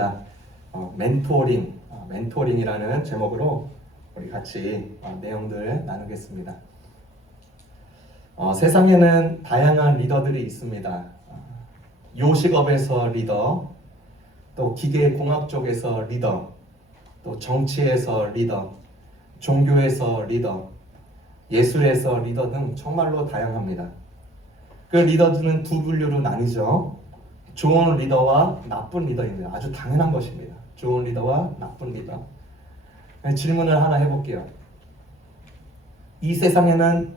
있습니다. 멘토링이라는 제목으로 우리 같이 내용들 나누겠습니다. 세상에는 다양한 리더들이 있습니다. 요식업에서 리더, 또 기계공학 쪽에서 리더, 또 정치에서 리더, 종교에서 리더, 예술에서 리더 등 정말로 다양합니다. 그 리더들은 두 분류로 나뉘죠. 좋은 리더와 나쁜 리더입니다. 아주 당연한 것입니다. 좋은 리더와 나쁜 리더. 질문을 하나 해볼게요. 이 세상에는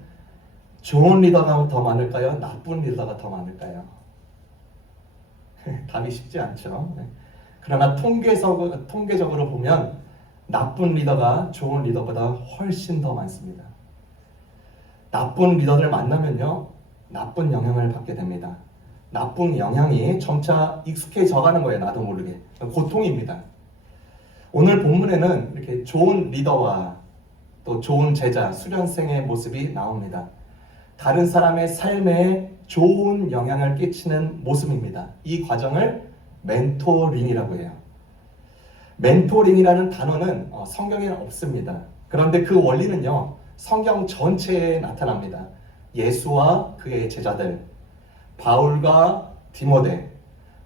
좋은 리더가 더 많을까요? 나쁜 리더가 더 많을까요? 답이 쉽지 않죠. 그러나 통계적으로 보면 나쁜 리더가 좋은 리더보다 훨씬 더 많습니다. 나쁜 리더를 만나면요, 나쁜 영향을 받게 됩니다. 나쁜 영향이 점차 익숙해져가는 거예요. 나도 모르게. 고통입니다. 오늘 본문에는 이렇게 좋은 리더와 또 좋은 제자, 수련생의 모습이 나옵니다. 다른 사람의 삶에 좋은 영향을 끼치는 모습입니다. 이 과정을 멘토링이라고 해요. 멘토링이라는 단어는 성경에 없습니다. 그런데 그 원리는요, 성경 전체에 나타납니다. 예수와 그의 제자들, 바울과 디모데,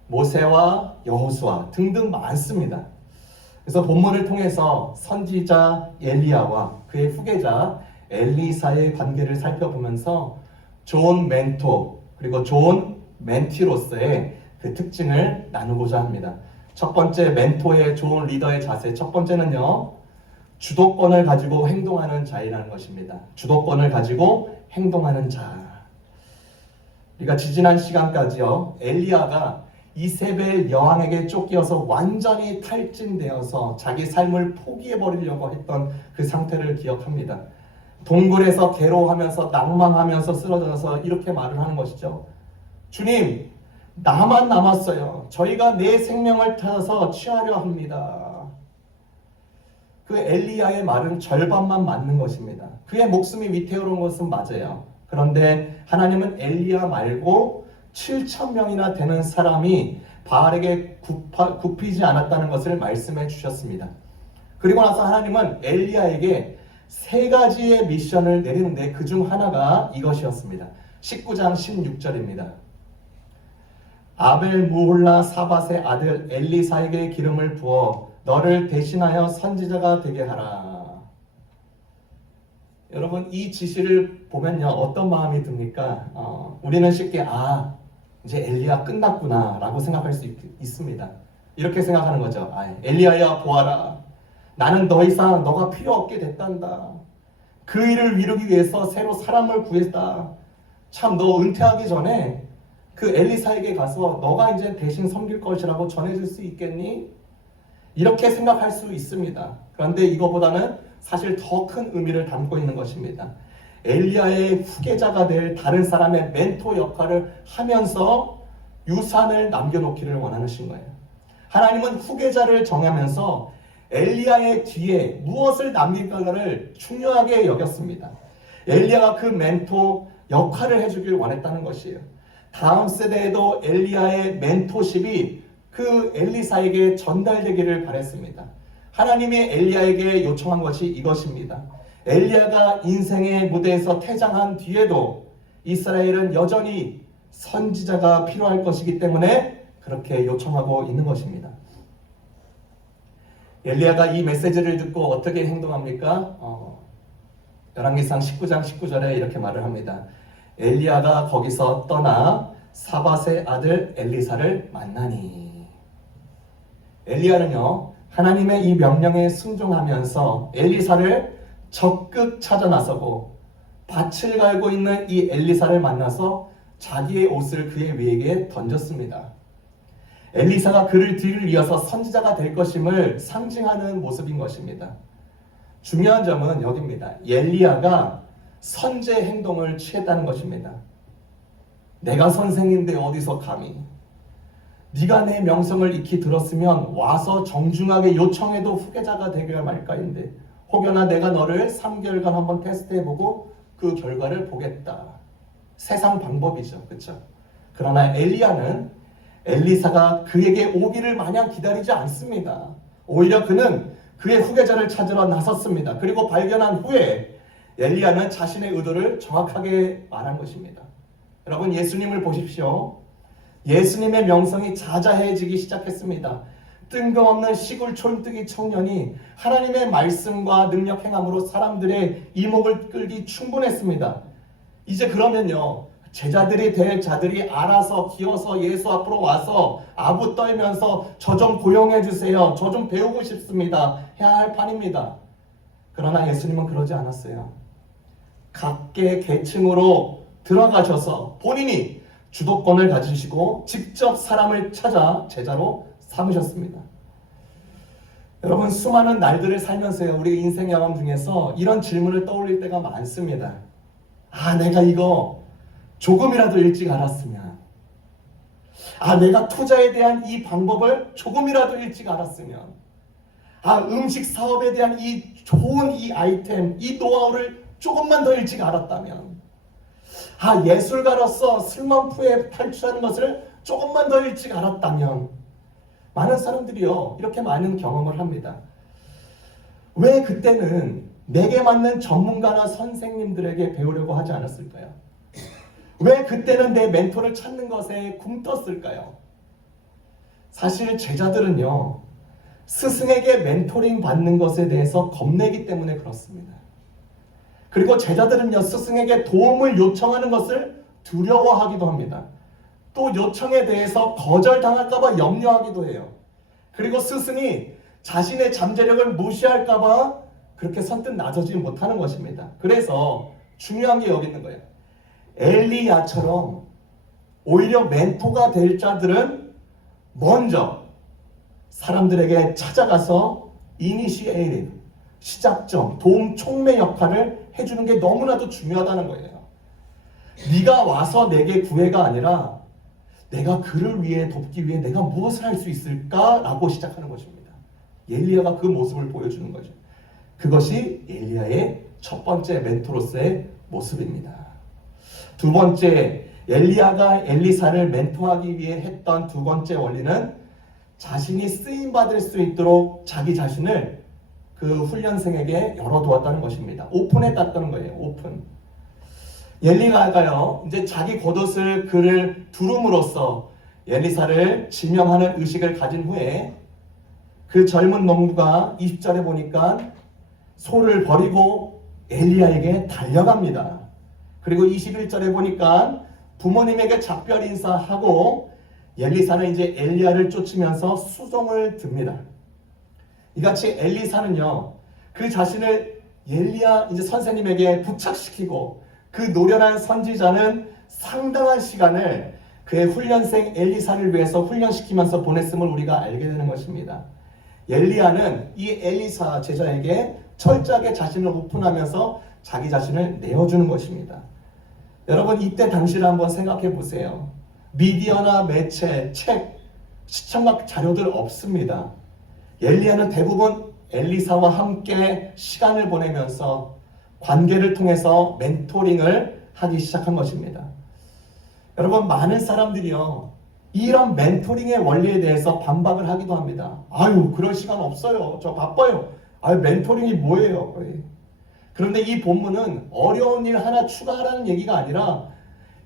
모세와 여호수아 등등 많습니다. 그래서 본문을 통해서 선지자 엘리야와 그의 후계자 엘리사의 관계를 살펴보면서 좋은 멘토 그리고 좋은 멘티로서의 그 특징을 나누고자 합니다. 첫 번째, 멘토의 좋은 리더의 자세. 첫 번째는요, 주도권을 가지고 행동하는 자이라는 것입니다. 주도권을 가지고 행동하는 자. 우리가 지지난 시간까지요, 엘리야가 이세벨 여왕에게 쫓겨서 완전히 탈진되어서 자기 삶을 포기해버리려고 했던 그 상태를 기억합니다. 동굴에서 괴로워하면서 낭망하면서 쓰러져서 이렇게 말을 하는 것이죠. 주님, 나만 남았어요. 저희가 내 생명을 타서 취하려 합니다. 그 엘리야의 말은 절반만 맞는 것입니다. 그의 목숨이 위태로운 것은 맞아요. 그런데 하나님은 엘리야 말고 7,000명이나 되는 사람이 바알에게 굽히지 않았다는 것을 말씀해 주셨습니다. 그리고 나서 하나님은 엘리야에게 3가지의 미션을 내리는데 그 중 하나가 이것이었습니다. 19장 16절입니다. 아벨 무홀라 사밧의 아들 엘리사에게 기름을 부어 너를 대신하여 선지자가 되게 하라. 여러분, 이 지시를 보면요, 어떤 마음이 듭니까? 우리는 쉽게 이제 엘리야 끝났구나 라고 생각할 수 있습니다. 이렇게 생각하는 거죠. 엘리야야 보아라, 나는 더 이상 너가 필요 없게 됐단다. 그 일을 이루기 위해서 새로 사람을 구했다. 참, 너 은퇴하기 전에 그 엘리사에게 가서 너가 이제 대신 섬길 것이라고 전해줄 수 있겠니? 이렇게 생각할 수 있습니다. 그런데 이거보다는 사실 더 큰 의미를 담고 있는 것입니다. 엘리야의 후계자가 될 다른 사람의 멘토 역할을 하면서 유산을 남겨놓기를 원하신 거예요. 하나님은 후계자를 정하면서 엘리야의 뒤에 무엇을 남길까를 중요하게 여겼습니다. 엘리야가 그 멘토 역할을 해주길 원했다는 것이에요. 다음 세대에도 엘리야의 멘토십이 그 엘리사에게 전달되기를 바랬습니다. 하나님이 엘리야에게 요청한 것이 이것입니다. 엘리야가 인생의 무대에서 퇴장한 뒤에도 이스라엘은 여전히 선지자가 필요할 것이기 때문에 그렇게 요청하고 있는 것입니다. 엘리야가 이 메시지를 듣고 어떻게 행동합니까? 열왕기상 19장 19절에 이렇게 말을 합니다. 엘리야가 거기서 떠나 사밧의 아들 엘리사를 만나니. 엘리야는요, 하나님의 이 명령에 순종하면서 엘리사를 적극 찾아 나서고 밭을 갈고 있는 이 엘리사를 만나서 자기의 옷을 그의 위에게 던졌습니다. 엘리사가 그를 뒤를 이어서 선지자가 될 것임을 상징하는 모습인 것입니다. 중요한 점은 여기입니다. 엘리야가 선제 행동을 취했다는 것입니다. 내가 선생인데 어디서 감히? 네가 내 명성을 익히 들었으면 와서 정중하게 요청해도 후계자가 되기를 말까인데, 혹여나 내가 너를 3개월간 한번 테스트해보고 그 결과를 보겠다. 세상 방법이죠. 그렇죠? 그러나 엘리야는 엘리사가 그에게 오기를 마냥 기다리지 않습니다. 오히려 그는 그의 후계자를 찾으러 나섰습니다. 그리고 발견한 후에 엘리야는 자신의 의도를 정확하게 말한 것입니다. 여러분, 예수님을 보십시오. 예수님의 명성이 자자해지기 시작했습니다. 뜬금없는 시골 촌뜨기 청년이 하나님의 말씀과 능력 행함으로 사람들의 이목을 끌기 충분했습니다. 이제 그러면요, 제자들이 될 자들이 알아서 기어서 예수 앞으로 와서 아부 떨면서 저 좀 고용해 주세요, 저 좀 배우고 싶습니다 해야 할 판입니다. 그러나 예수님은 그러지 않았어요. 각계 계층으로 들어가셔서 본인이 주도권을 가지시고 직접 사람을 찾아 제자로 삼으셨습니다. 여러분, 수많은 날들을 살면서요, 우리 인생 경험 중에서 이런 질문을 떠올릴 때가 많습니다. 내가 이거 조금이라도 일찍 알았으면, 내가 투자에 대한 이 방법을 조금이라도 일찍 알았으면, 음식 사업에 대한 이 좋은 이 아이템, 이 노하우를 조금만 더 일찍 알았다면, 예술가로서 슬럼프에 탈출하는 것을 조금만 더 일찍 알았다면. 많은 사람들이요, 이렇게 많은 경험을 합니다. 왜 그때는 내게 맞는 전문가나 선생님들에게 배우려고 하지 않았을까요? 왜 그때는 내 멘토를 찾는 것에 굼떴을까요? 사실 제자들은요, 스승에게 멘토링 받는 것에 대해서 겁내기 때문에 그렇습니다. 그리고 제자들은요, 스승에게 도움을 요청하는 것을 두려워하기도 합니다. 또 요청에 대해서 거절당할까봐 염려하기도 해요. 그리고 스승이 자신의 잠재력을 무시할까봐 그렇게 선뜻 나서지 못하는 것입니다. 그래서 중요한 게 여기 있는 거예요. 엘리야처럼 오히려 멘토가 될 자들은 먼저 사람들에게 찾아가서 이니시에이티브, 시작점, 도움 촉매 역할을 해주는 게 너무나도 중요하다는 거예요. 네가 와서 내게 구해가 아니라 내가 그를 위해 돕기 위해 내가 무엇을 할 수 있을까라고 시작하는 것입니다. 엘리야가 그 모습을 보여주는 거죠. 그것이 엘리야의 첫 번째 멘토로서의 모습입니다. 두 번째, 엘리야가 엘리사를 멘토하기 위해 했던 두 번째 원리는 자신이 쓰임받을 수 있도록 자기 자신을 그 훈련생에게 열어두었다는 것입니다. 오픈해놨다는 거예요. 오픈. 엘리야가요, 이제 자기 겉옷을 그를 두름으로써 엘리사를 지명하는 의식을 가진 후에 그 젊은 농부가 20절에 보니까 소를 버리고 엘리야에게 달려갑니다. 그리고 21절에 보니까 부모님에게 작별 인사하고 엘리사는 이제 엘리야를 쫓으면서 수종을 듭니다. 이같이 엘리사는요, 그 자신을 엘리야 이제 선생님에게 부착시키고 그 노련한 선지자는 상당한 시간을 그의 훈련생 엘리사를 위해서 훈련시키면서 보냈음을 우리가 알게 되는 것입니다. 엘리야는 이 엘리사 제자에게 철저하게 자신을 오픈하면서 자기 자신을 내어주는 것입니다. 여러분, 이때 당시를 한번 생각해 보세요. 미디어나 매체, 책, 시청각 자료들 없습니다. 엘리야는 대부분 엘리사와 함께 시간을 보내면서 관계를 통해서 멘토링을 하기 시작한 것입니다. 여러분, 많은 사람들이요, 이런 멘토링의 원리에 대해서 반박을 하기도 합니다. 그럴 시간 없어요. 저 바빠요. 멘토링이 뭐예요? 그런데 이 본문은 어려운 일 하나 추가하라는 얘기가 아니라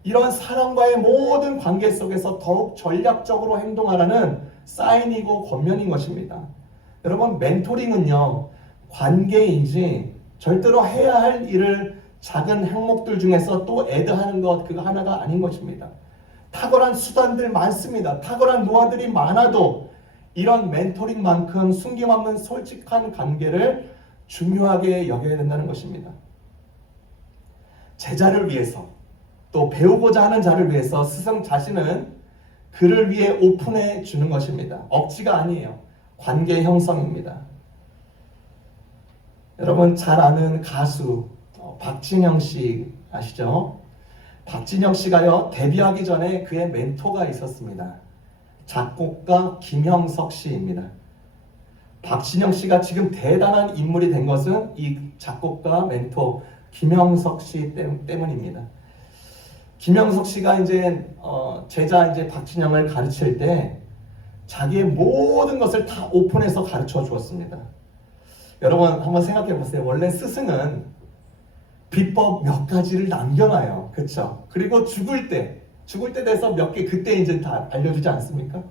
이런 사람과의 모든 관계 속에서 더욱 전략적으로 행동하라는 사인이고 권면인 것입니다. 여러분, 멘토링은요, 관계이지 절대로 해야 할 일을 작은 항목들 중에서 또 애드하는 것, 그거 하나가 아닌 것입니다. 탁월한 수단들 많습니다. 탁월한 노하들이 많아도 이런 멘토링만큼 숨김없는 솔직한 관계를 중요하게 여겨야 된다는 것입니다. 제자를 위해서, 또 배우고자 하는 자를 위해서 스승 자신은 그를 위해 오픈해 주는 것입니다. 억지가 아니에요. 관계 형성입니다. 여러분, 잘 아는 가수 박진영 씨 아시죠? 박진영 씨가요, 데뷔하기 전에 그의 멘토가 있었습니다. 작곡가 김형석 씨입니다. 박진영 씨가 지금 대단한 인물이 된 것은 이 작곡가 멘토 김형석 씨 때문입니다. 김영석 씨가 이제 제자 이제 박진영을 가르칠 때 자기의 모든 것을 다 오픈해서 가르쳐 주었습니다. 여러분 한번 생각해 보세요. 원래 스승은 비법 몇 가지를 남겨놔요. 그렇죠? 그리고 죽을 때 돼서 몇 개 그때 이제 다 알려주지 않습니까?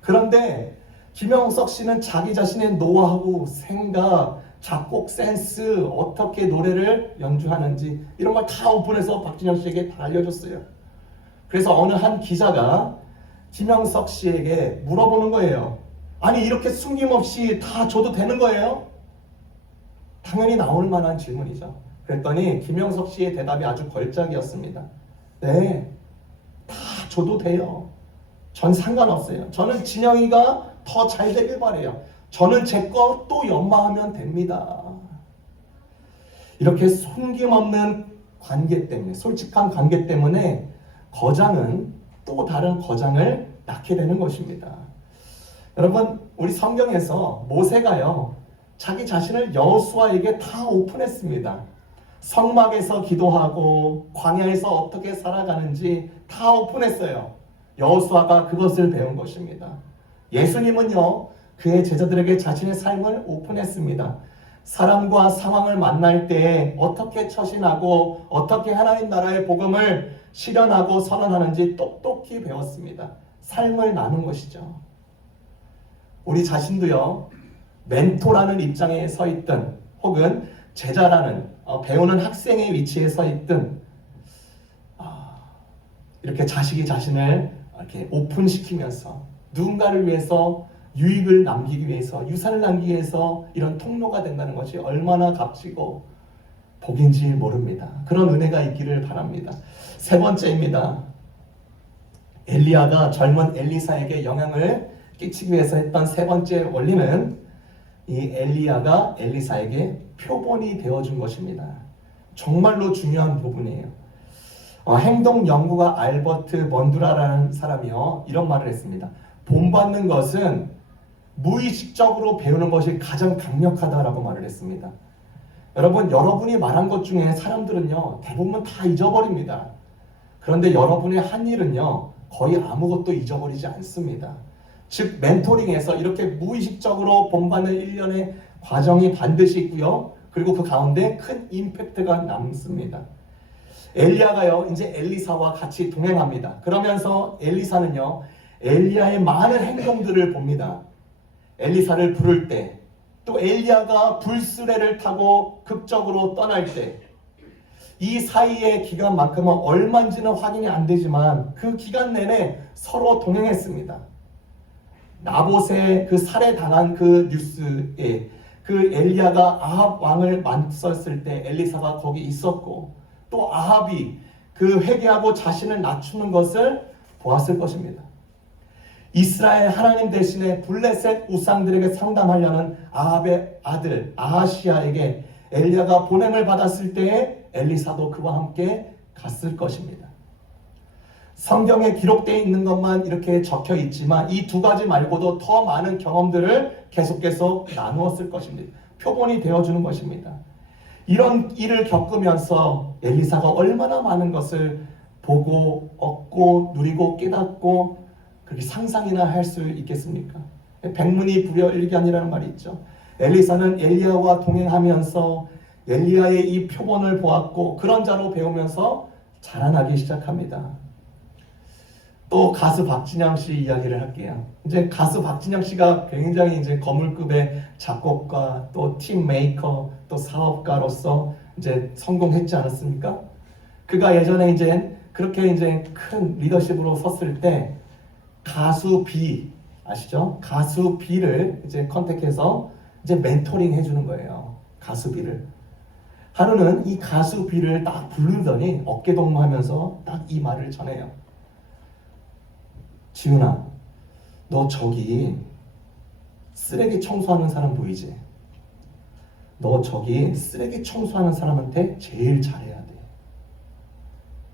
그런데 김영석 씨는 자기 자신의 노하우, 생각, 작곡 센스, 어떻게 노래를 연주하는지 이런 걸 다 오픈해서 박진영 씨에게 다 알려줬어요. 그래서 어느 한 기자가 김영석 씨에게 물어보는 거예요. 아니 이렇게 숨김없이 다 줘도 되는 거예요? 당연히 나올 만한 질문이죠. 그랬더니 김영석 씨의 대답이 아주 걸작이었습니다. 네, 다 줘도 돼요. 전 상관없어요. 저는 진영이가 더 잘 되길 바래요. 저는 제 거 또 연마하면 됩니다. 이렇게 숨김없는 관계 때문에, 솔직한 관계 때문에 거장은 또 다른 거장을 낳게 되는 것입니다. 여러분, 우리 성경에서 모세가요, 자기 자신을 여호수아에게 다 오픈했습니다. 성막에서 기도하고 광야에서 어떻게 살아가는지 다 오픈했어요. 여호수아가 그것을 배운 것입니다. 예수님은요, 그의 제자들에게 자신의 삶을 오픈했습니다. 사람과 상황을 만날 때 어떻게 처신하고 어떻게 하나님 나라의 복음을 실현하고 선언하는지 똑똑히 배웠습니다. 삶을 나눈 것이죠. 우리 자신도요, 멘토라는 입장에 서 있든 혹은 제자라는 배우는 학생의 위치에 서 있든 이렇게 자식이 자신을 이렇게 오픈시키면서 누군가를 위해서 유익을 남기기 위해서, 유산을 남기기 위해서 이런 통로가 된다는 것이 얼마나 값지고 복인지 모릅니다. 그런 은혜가 있기를 바랍니다. 세 번째입니다. 엘리야가 젊은 엘리사에게 영향을 끼치기 위해서 했던 세 번째 원리는 이 엘리야가 엘리사에게 표본이 되어준 것입니다. 정말로 중요한 부분이에요. 행동연구가 알버트 먼두라라는 사람이요, 이런 말을 했습니다. 본받는 것은 무의식적으로 배우는 것이 가장 강력하다라고 말을 했습니다. 여러분, 여러분이 말한 것 중에 사람들은요, 대부분 다 잊어버립니다. 그런데 여러분의 한 일은요, 거의 아무것도 잊어버리지 않습니다. 즉, 멘토링에서 이렇게 무의식적으로 본받는 일련의 과정이 반드시 있고요, 그리고 그 가운데 큰 임팩트가 남습니다. 엘리야가요, 이제 엘리사와 같이 동행합니다. 그러면서 엘리사는요, 엘리야의 많은 행동들을 봅니다. 엘리사를 부를 때, 또 엘리야가 불수레를 타고 극적으로 떠날 때, 이 사이의 기간만큼은 얼마인지는 확인이 안 되지만 그 기간 내내 서로 동행했습니다. 나봇의 그 살해당한 그 뉴스에 그 엘리야가 아합 왕을 맞섰을 때 엘리사가 거기 있었고, 또 아합이 그 회개하고 자신을 낮추는 것을 보았을 것입니다. 이스라엘 하나님 대신에 블레셋 우상들에게 상담하려는 아합의 아들 아하시아에게 엘리야가 보냄을 받았을 때에 엘리사도 그와 함께 갔을 것입니다. 성경에 기록되어 있는 것만 이렇게 적혀 있지만 이 두 가지 말고도 더 많은 경험들을 계속 나누었을 것입니다. 표본이 되어주는 것입니다. 이런 일을 겪으면서 엘리사가 얼마나 많은 것을 보고 얻고 누리고 깨닫고 그렇게 상상이나 할 수 있겠습니까? 백문이 불여일견이라는 말이 있죠. 엘리사는 엘리야와 동행하면서 엘리야의 이 표본을 보았고 그런 자로 배우면서 자라나기 시작합니다. 또 가수 박진영 씨 이야기를 할게요. 이제 가수 박진영 씨가 굉장히 이제 거물급의 작곡가, 또 팀 메이커, 또 사업가로서 이제 성공했지 않았습니까? 그가 예전에 이제 그렇게 이제 큰 리더십으로 섰을 때 가수 B 아시죠? 가수 B를 이제 컨택해서 이제 멘토링 해주는 거예요. 가수 B를. 하루는 이 가수 B를 딱 부르더니 어깨 동무하면서 딱 이 말을 전해요. 지훈아, 너 저기 쓰레기 청소하는 사람 보이지? 너 저기 쓰레기 청소하는 사람한테 제일 잘해야 돼.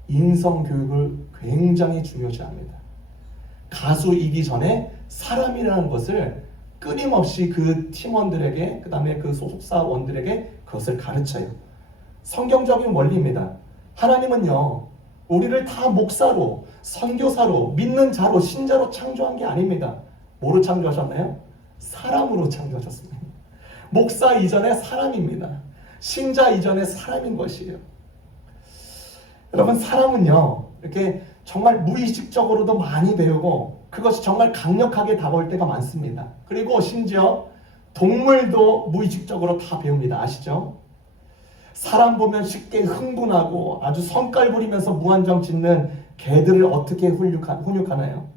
인성 교육을 굉장히 중요시합니다. 가수이기 전에 사람이라는 것을 끊임없이 그 팀원들에게, 그 다음에 그 소속사원들에게 그것을 가르쳐요. 성경적인 원리입니다. 하나님은요, 우리를 다 목사로, 선교사로, 믿는 자로, 신자로 창조한 게 아닙니다. 뭐로 창조하셨나요? 사람으로 창조하셨습니다. 목사 이전에 사람입니다. 신자 이전에 사람인 것이에요. 여러분, 사람은요, 이렇게 정말 무의식적으로도 많이 배우고 그것이 정말 강력하게 다가올 때가 많습니다. 그리고 심지어 동물도 무의식적으로 다 배웁니다. 아시죠? 사람 보면 쉽게 흥분하고 아주 성깔 부리면서 무한정 짓는 개들을 어떻게 훈육하나요?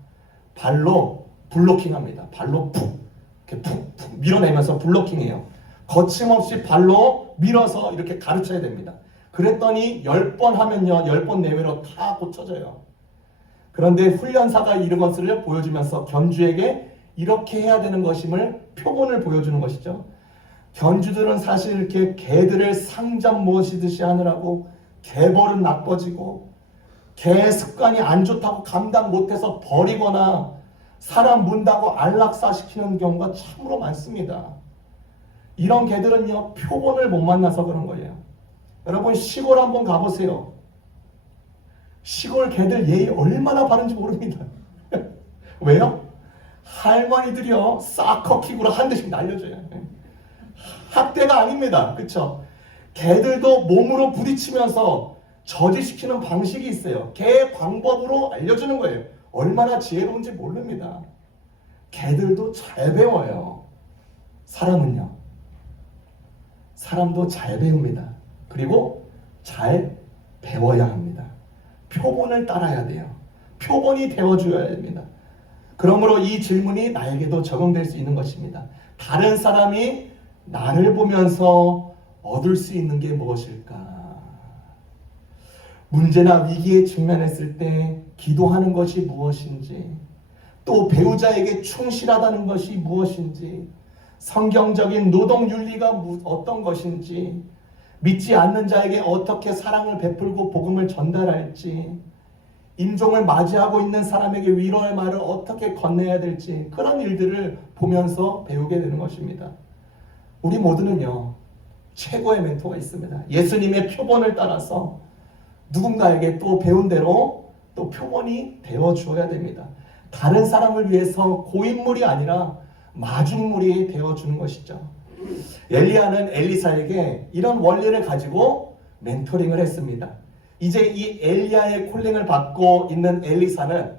발로 블로킹합니다. 발로 이렇게 푹 밀어내면서 블로킹해요. 거침없이 발로 밀어서 이렇게 가르쳐야 됩니다. 그랬더니 10번 하면요, 10번 내외로 다 고쳐져요. 그런데 훈련사가 이런 것을 보여주면서 견주에게 이렇게 해야 되는 것임을 표본을 보여주는 것이죠. 견주들은 사실 이렇게 개들을 상잡 모시듯이 하느라고 개벌은 나빠지고 개 습관이 안 좋다고 감당 못해서 버리거나 사람 문다고 안락사시키는 경우가 참으로 많습니다. 이런 개들은요, 표본을 못 만나서 그런 거예요. 여러분, 시골 한번 가보세요. 시골 개들 예의 얼마나 바른지 모릅니다. 왜요? 할머니들이요, 사커킥으로 한 대씩 날려줘요. 학대가 아닙니다. 그쵸? 개들도 몸으로 부딪히면서 저지시키는 방식이 있어요. 개 방법으로 알려주는 거예요. 얼마나 지혜로운지 모릅니다. 개들도 잘 배워요. 사람은요, 사람도 잘 배웁니다. 그리고 잘 배워야 합니다. 표본을 따라야 돼요. 표본이 되어줘야 됩니다. 그러므로 이 질문이 나에게도 적용될 수 있는 것입니다. 다른 사람이 나를 보면서 얻을 수 있는 게 무엇일까? 문제나 위기에 직면했을 때 기도하는 것이 무엇인지, 또 배우자에게 충실하다는 것이 무엇인지, 성경적인 노동 윤리가 어떤 것인지, 믿지 않는 자에게 어떻게 사랑을 베풀고 복음을 전달할지, 임종을 맞이하고 있는 사람에게 위로의 말을 어떻게 건네야 될지, 그런 일들을 보면서 배우게 되는 것입니다. 우리 모두는요, 최고의 멘토가 있습니다. 예수님의 표본을 따라서 누군가에게 또 배운 대로 또 표본이 되어 주어야 됩니다. 다른 사람을 위해서 고인물이 아니라 마중물이 되어 주는 것이죠. 엘리야는 엘리사에게 이런 원리를 가지고 멘토링을 했습니다. 이제 이 엘리야의 콜링을 받고 있는 엘리사는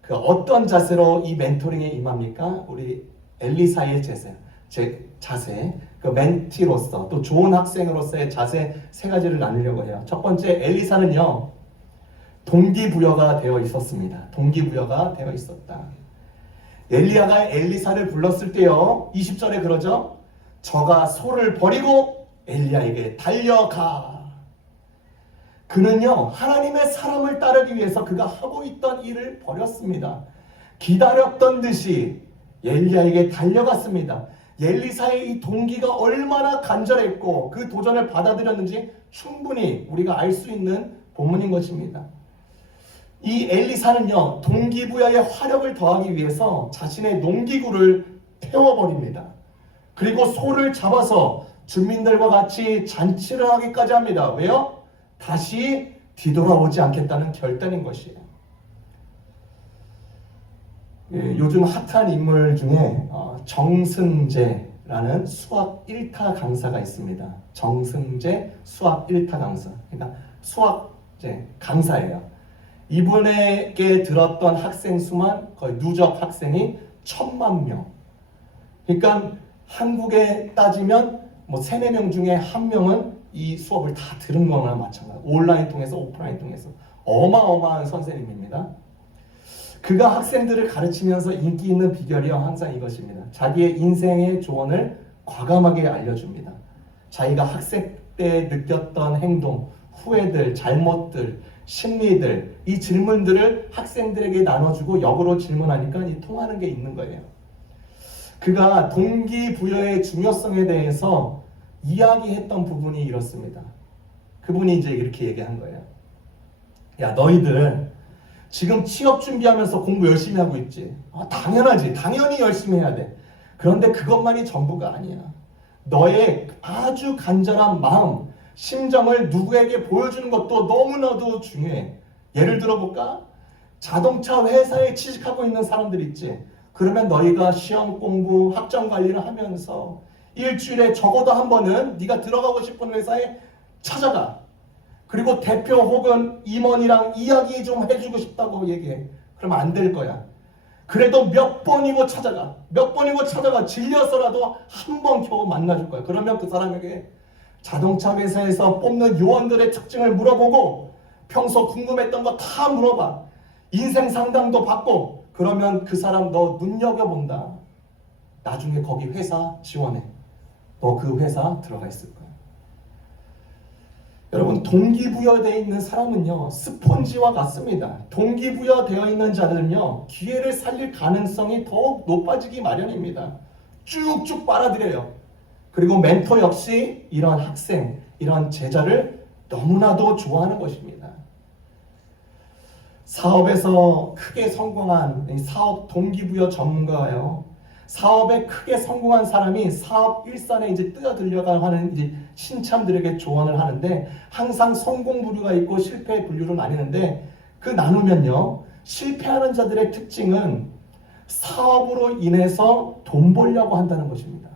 그 어떤 자세로 이 멘토링에 임합니까? 우리 엘리사의 자세, 그 멘티로서, 또 좋은 학생으로서의 자세 세 가지를 나누려고 해요. 첫 번째, 엘리사는요, 동기부여가 되어 있었습니다. 동기부여가 되어 있었다. 엘리야가 엘리사를 불렀을 때요, 20절에 그러죠. 저가 소를 버리고 엘리야에게 달려가. 그는요, 하나님의 사람을 따르기 위해서 그가 하고 있던 일을 버렸습니다. 기다렸던 듯이 엘리야에게 달려갔습니다. 엘리사의 이 동기가 얼마나 간절했고 그 도전을 받아들였는지 충분히 우리가 알 수 있는 본문인 것입니다. 이 엘리사는요, 동기부여의 화력을 더하기 위해서 자신의 농기구를 태워버립니다. 그리고 소를 잡아서 주민들과 같이 잔치를 하기까지 합니다. 왜요? 다시 뒤돌아오지 않겠다는 결단인 것이에요. 요즘 핫한 인물 중에 정승재라는 수학 1타 강사가 있습니다. 정승재 수학 1타 강사. 그러니까 수학 강사예요. 이분에게 들었던 학생 수만 거의 누적 학생이 1000만 명. 그러니까 한국에 따지면 뭐 3, 4명 중에 1명은 이 수업을 다 들은 거나 마찬가지예요. 온라인 통해서 오프라인 통해서. 어마어마한 선생님입니다. 그가 학생들을 가르치면서 인기 있는 비결이 항상 이것입니다. 자기의 인생의 조언을 과감하게 알려줍니다. 자기가 학생 때 느꼈던 행동, 후회들, 잘못들, 심리들, 이 질문들을 학생들에게 나눠주고 역으로 질문하니까 이 통하는 게 있는 거예요. 그가 동기부여의 중요성에 대해서 이야기했던 부분이 이렇습니다. 그분이 이제 이렇게 얘기한 거예요. 야, 너희들 지금 취업 준비하면서 공부 열심히 하고 있지. 당연하지. 당연히 열심히 해야 돼. 그런데 그것만이 전부가 아니야. 너의 아주 간절한 마음, 심정을 누구에게 보여주는 것도 너무나도 중요해. 예를 들어볼까? 자동차 회사에 취직하고 있는 사람들 있지. 그러면 너희가 시험 공부, 학점 관리를 하면서 일주일에 적어도 한 번은 네가 들어가고 싶은 회사에 찾아가. 그리고 대표 혹은 임원이랑 이야기 좀 해주고 싶다고 얘기해. 그러면 안 될 거야. 그래도 몇 번이고 찾아가. 몇 번이고 찾아가. 질려서라도 한 번 겨우 만나줄 거야. 그러면 그 사람에게 자동차 회사에서 뽑는 요원들의 특징을 물어보고 평소 궁금했던 거 다 물어봐. 인생 상담도 받고 그러면 그 사람 너 눈여겨본다. 나중에 거기 회사 지원해. 너 그 회사 들어가 있을 거야. 여러분, 동기부여되어 있는 사람은요 스폰지와 같습니다. 동기부여되어 있는 자들은요 기회를 살릴 가능성이 더욱 높아지기 마련입니다. 쭉쭉 빨아들여요. 그리고 멘토 역시 이런 학생, 이런 제자를 너무나도 좋아하는 것입니다. 사업에서 크게 성공한 사업 동기부여 전문가예요. 사업에 크게 성공한 사람이 사업 일선에 이제 뛰어들려가 하는 이제 신참들에게 조언을 하는데 항상 성공 부류가 있고 실패 분류를 나뉘는데 그 나누면요 실패하는 자들의 특징은 사업으로 인해서 돈 벌려고 한다는 것입니다.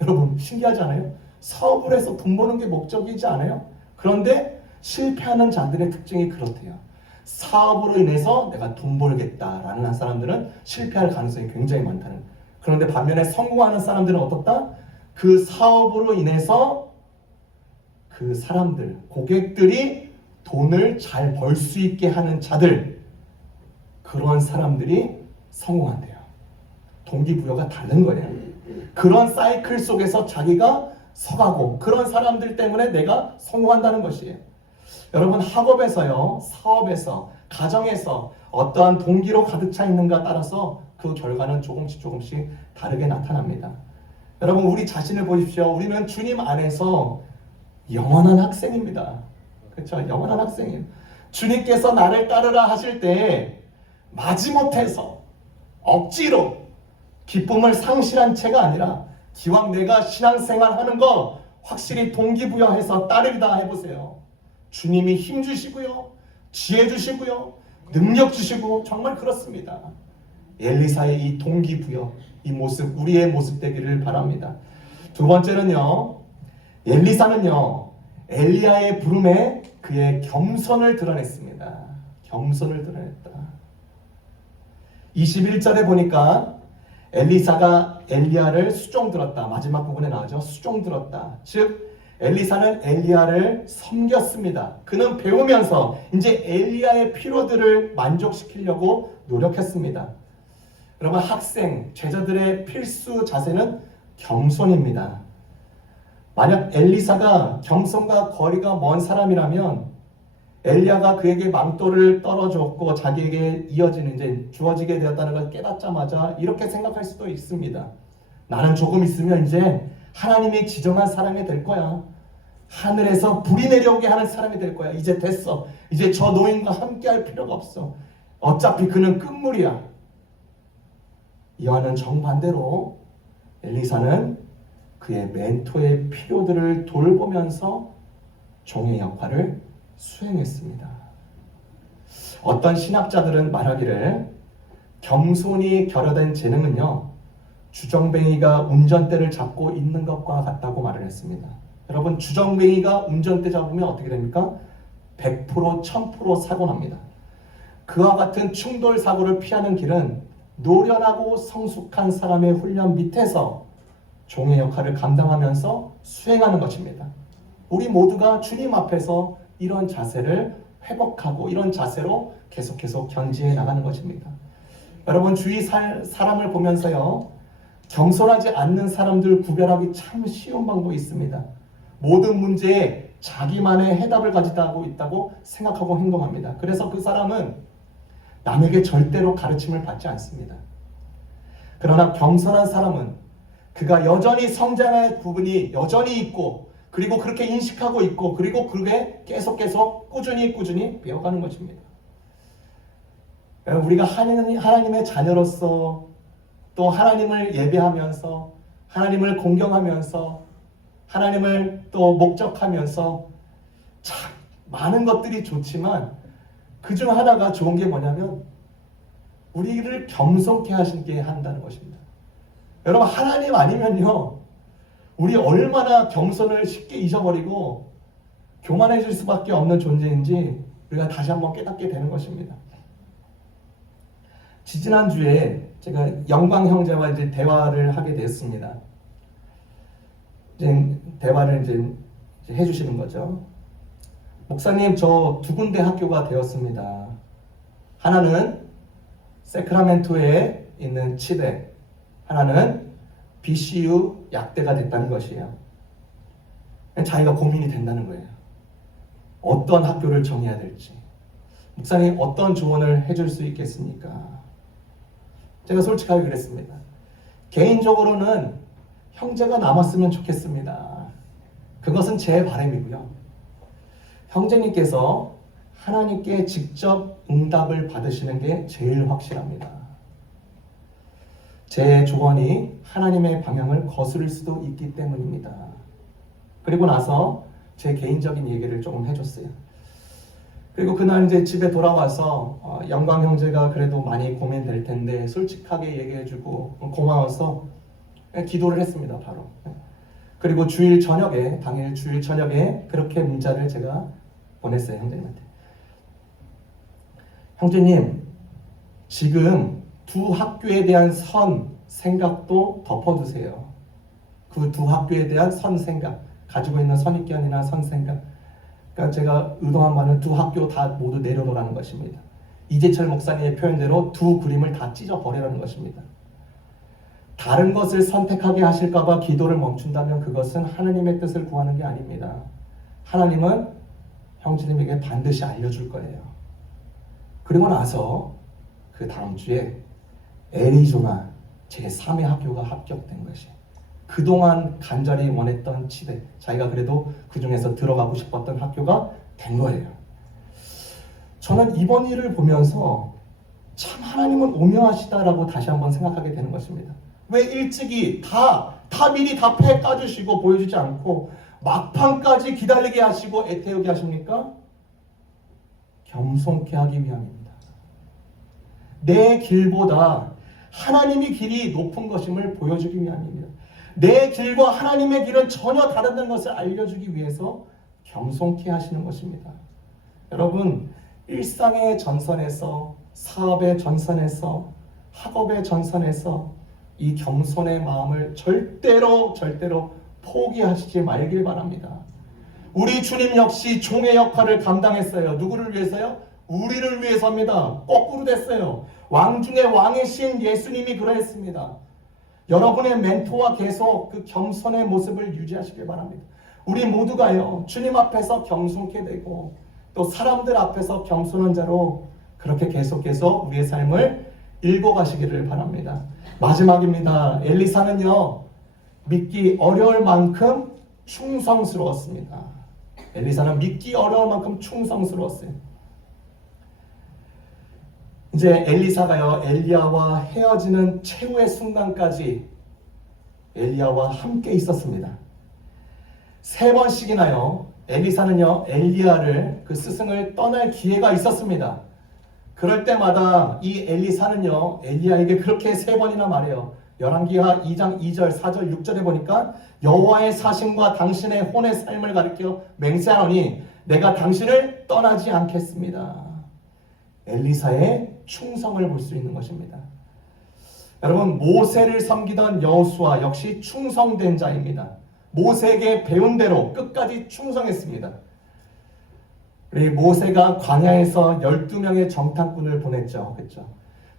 여러분 신기하지 않아요? 사업을 해서 돈 버는 게 목적이지 않아요? 그런데 실패하는 자들의 특징이 그렇대요. 사업으로 인해서 내가 돈 벌겠다라는 한 사람들은 실패할 가능성이 굉장히 많다는. 그런데 반면에 성공하는 사람들은 어떻다? 그 사업으로 인해서 그 사람들, 고객들이 돈을 잘 벌 수 있게 하는 자들, 그런 사람들이 성공한대요. 동기부여가 다른 거예요. 그런 사이클 속에서 자기가 서가고 그런 사람들 때문에 내가 성공한다는 것이에요. 여러분 학업에서요, 사업에서, 가정에서 어떠한 동기로 가득 차 있는가 따라서 그 결과는 조금씩 다르게 나타납니다. 여러분 우리 자신을 보십시오. 우리는 주님 안에서 영원한 학생입니다. 그렇죠? 영원한 학생이에요. 주님께서 나를 따르라 하실 때 마지못해서 억지로 기쁨을 상실한 채가 아니라 기왕 내가 신앙생활 하는 거 확실히 동기부여해서 따르리다 해보세요. 주님이 힘 주시고요, 지혜 주시고요, 능력 주시고 정말 그렇습니다. 엘리사의 이 동기부여, 이 모습, 우리의 모습 되기를 바랍니다. 두 번째는요, 엘리사는요 엘리야의 부름에 그의 겸손을 드러냈습니다. 겸손을 드러냈다. 21절에 보니까 엘리사가 엘리야를 수종들었다. 마지막 부분에 나오죠. 수종들었다. 즉 엘리사는 엘리야를 섬겼습니다. 그는 배우면서 이제 엘리야의 필요들을 만족시키려고 노력했습니다. 여러분 학생, 제자들의 필수 자세는 겸손입니다. 만약 엘리사가 겸손과 거리가 먼 사람이라면 엘리야가 그에게 망토를 떨어줬고 자기에게 이어지는 이제 주어지게 되었다는 걸 깨닫자마자 이렇게 생각할 수도 있습니다. 나는 조금 있으면 이제 하나님이 지정한 사람이 될 거야. 하늘에서 불이 내려오게 하는 사람이 될 거야. 이제 됐어. 이제 저 노인과 함께 할 필요가 없어. 어차피 그는 끝물이야. 이와는 정반대로 엘리사는 그의 멘토의 필요들을 돌보면서 종의 역할을 수행했습니다. 어떤 신학자들은 말하기를 겸손이 결여된 재능은요 주정뱅이가 운전대를 잡고 있는 것과 같다고 말을 했습니다. 여러분 주정뱅이가 운전대 잡으면 어떻게 됩니까? 100% 1000% 사고 납니다. 그와 같은 충돌 사고를 피하는 길은 노련하고 성숙한 사람의 훈련 밑에서 종의 역할을 감당하면서 수행하는 것입니다. 우리 모두가 주님 앞에서 이런 자세를 회복하고 이런 자세로 계속해서 견지해 나가는 것입니다. 여러분 주위 사람을 보면서요 겸손하지 않는 사람들 구별하기 참 쉬운 방법이 있습니다. 모든 문제에 자기만의 해답을 가지고 있다고 생각하고 행동합니다. 그래서 그 사람은 남에게 절대로 가르침을 받지 않습니다. 그러나 겸손한 사람은 그가 여전히 성장할 부분이 여전히 있고 그리고 그렇게 인식하고 있고 그리고 그게 계속 꾸준히 배워가는 것입니다. 우리가 하나님의 자녀로서 또 하나님을 예배하면서 하나님을 공경하면서 하나님을 또 목적하면서 참 많은 것들이 좋지만 그 중 하나가 좋은 게 뭐냐면 우리를 겸손케 하시게 한다는 것입니다. 여러분, 하나님 아니면요, 우리 얼마나 겸손을 쉽게 잊어버리고 교만해질 수밖에 없는 존재인지 우리가 다시 한번 깨닫게 되는 것입니다. 지지난주에 제가 영광 형제와 이제 대화를 하게 됐습니다. 이제 대화를 이제 해주시는 거죠. 목사님, 저 두 군데 학교가 되었습니다. 하나는 세크라멘토에 있는 치대, 하나는 BCU 약대가 됐다는 것이에요. 자기가 고민이 된다는 거예요. 어떤 학교를 정해야 될지. 목사님, 어떤 조언을 해줄 수 있겠습니까? 제가 솔직하게 그랬습니다. 개인적으로는 형제가 남았으면 좋겠습니다. 그것은 제 바람이고요. 형제님께서 하나님께 직접 응답을 받으시는 게 제일 확실합니다. 제 조언이 하나님의 방향을 거스를 수도 있기 때문입니다. 그리고 나서 제 개인적인 얘기를 조금 해줬어요. 그리고 그날 이제 집에 돌아와서 영광 형제가 그래도 많이 고민될 텐데 솔직하게 얘기해주고 고마워서 기도를 했습니다. 바로. 그리고 당일 주일 저녁에 그렇게 문자를 제가 보냈어요. 형제님한테. 형제님, 지금 두 학교에 대한 선 생각도 덮어두세요. 그 두 학교에 대한 선 생각, 가지고 있는 선입견이나 선 생각. 그러니까 제가 의도한 바는 두 학교 다 모두 내려놓으라는 것입니다. 이재철 목사님의 표현대로 두 그림을 다 찢어버리라는 것입니다. 다른 것을 선택하게 하실까 봐 기도를 멈춘다면 그것은 하나님의 뜻을 구하는 게 아닙니다. 하나님은 형제님에게 반드시 알려줄 거예요. 그리고 나서 그 다음 주에 애리조나 제3의 학교가 합격된 것이, 그동안 간절히 원했던 치대, 자기가 그래도 그 중에서 들어가고 싶었던 학교가 된 거예요. 저는 이번 일을 보면서 참 하나님은 오묘하시다라고 다시 한번 생각하게 되는 것입니다. 왜 일찍이 미리 다 패 까주시고 보여주지 않고 막판까지 기다리게 하시고 애태우게 하십니까? 겸손케 하기 위함입니다. 내 길보다 하나님의 길이 높은 것임을 보여주기 위함입니다. 내 길과 하나님의 길은 전혀 다르다는 것을 알려주기 위해서 겸손케 하시는 것입니다. 여러분, 일상의 전선에서, 사업의 전선에서, 학업의 전선에서 이 겸손의 마음을 절대로 포기하시지 말길 바랍니다. 우리 주님 역시 종의 역할을 감당했어요. 누구를 위해서요? 우리를 위해서입니다. 거꾸로 됐어요. 왕 중에 왕이신 예수님이 그러했습니다. 여러분의 멘토와 계속 그 겸손의 모습을 유지하시길 바랍니다. 우리 모두가요, 주님 앞에서 겸손케 되고 또 사람들 앞에서 겸손한 자로 그렇게 계속해서 우리의 삶을 읽어가시기를 바랍니다. 마지막입니다. 엘리사는요, 믿기 어려울 만큼 충성스러웠습니다. 엘리사는 믿기 어려울 만큼 충성스러웠어요. 이제 엘리사가요, 엘리야와 헤어지는 최후의 순간까지 엘리야와 함께 있었습니다. 3번씩이나요, 엘리사는요, 엘리야를, 그 스승을 떠날 기회가 있었습니다. 그럴 때마다 이 엘리사는요, 엘리야에게 그렇게 3번이나 말해요. 열왕기하 2장 2절, 4절, 6절에 보니까 여호와의 사심과 당신의 혼의 삶을 가리켜 맹세하노니 내가 당신을 떠나지 않겠습니다. 엘리사의 충성을 볼 수 있는 것입니다. 여러분, 모세를 섬기던 여호수아 역시 충성된 자입니다. 모세에게 배운 대로 끝까지 충성했습니다. 우리 모세가 광야에서 12명의 정탐꾼을 보냈죠. 그렇죠?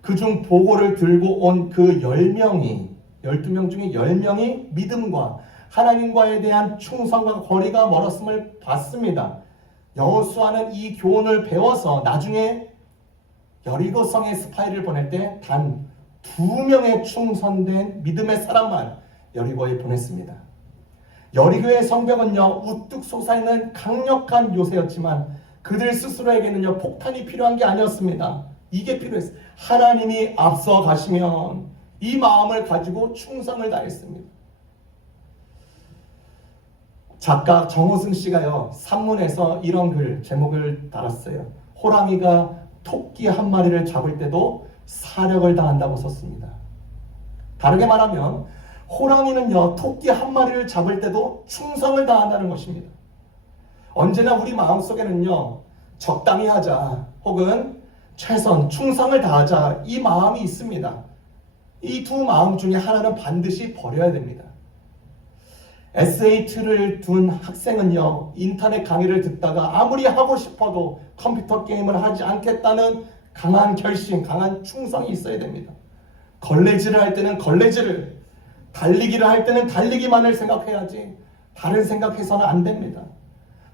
그중 보고를 들고 온 그 12명 중에 10명이 믿음과 하나님과에 대한 충성과 거리가 멀었음을 봤습니다. 여호수아는 이 교훈을 배워서 나중에 여리고성에 스파이를 보낼 때 단 2명의 충성된 믿음의 사람만 여리고에 보냈습니다. 여리고의 성벽은요, 우뚝 솟아있는 강력한 요새였지만 그들 스스로에게는요, 폭탄이 필요한 게 아니었습니다. 이게 필요했어요. 하나님이 앞서 가시면 이 마음을 가지고 충성을 다했습니다. 작가 정호승 씨가요, 산문에서 이런 글 제목을 달았어요. 호랑이가 토끼 한 마리를 잡을 때도 사력을 다한다고 썼습니다. 다르게 말하면 호랑이는요, 토끼 한 마리를 잡을 때도 충성을 다한다는 것입니다. 언제나 우리 마음속에는요, 적당히 하자 혹은 최선, 충성을 다하자 이 마음이 있습니다. 이 두 마음 중에 하나는 반드시 버려야 됩니다. SAT를 둔 학생은요, 인터넷 강의를 듣다가 아무리 하고 싶어도 컴퓨터 게임을 하지 않겠다는 강한 결심, 강한 충성이 있어야 됩니다. 걸레질을 할 때는 걸레질을, 달리기를 할 때는 달리기만을 생각해야지 다른 생각해서는 안 됩니다.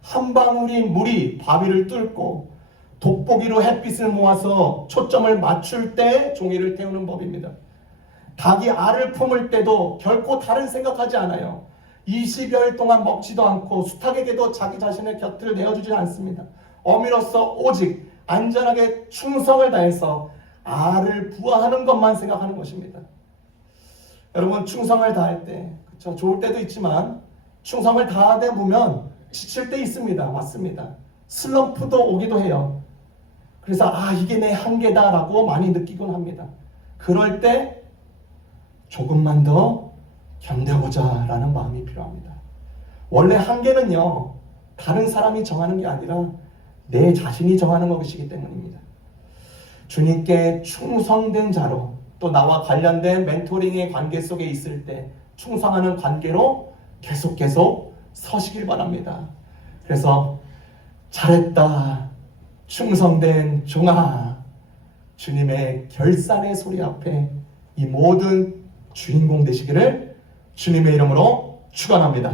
한 방울이 물이 바위를 뚫고 돋보기로 햇빛을 모아서 초점을 맞출 때 종이를 태우는 법입니다. 닭이 알을 품을 때도 결코 다른 생각하지 않아요. 20여일 동안 먹지도 않고 수탉에게도 자기 자신의 곁을 내어주지 않습니다. 어미로서 오직 안전하게 충성을 다해서 알을 부화하는 것만 생각하는 것입니다. 여러분, 충성을 다할 때, 그렇죠? 좋을 때도 있지만 충성을 다하다 보면 지칠 때 있습니다. 맞습니다. 슬럼프도 오기도 해요. 그래서 이게 내 한계다라고 많이 느끼곤 합니다. 그럴 때 조금만 더 견뎌보자 라는 마음이 필요합니다. 원래 한계는요, 다른 사람이 정하는 게 아니라 내 자신이 정하는 것이기 때문입니다. 주님께 충성된 자로, 또 나와 관련된 멘토링의 관계 속에 있을 때 충성하는 관계로 계속 서시길 바랍니다. 그래서 잘했다, 충성된 종아, 주님의 결산의 소리 앞에 이 모든 주인공 되시기를 주님의 이름으로 축원합니다.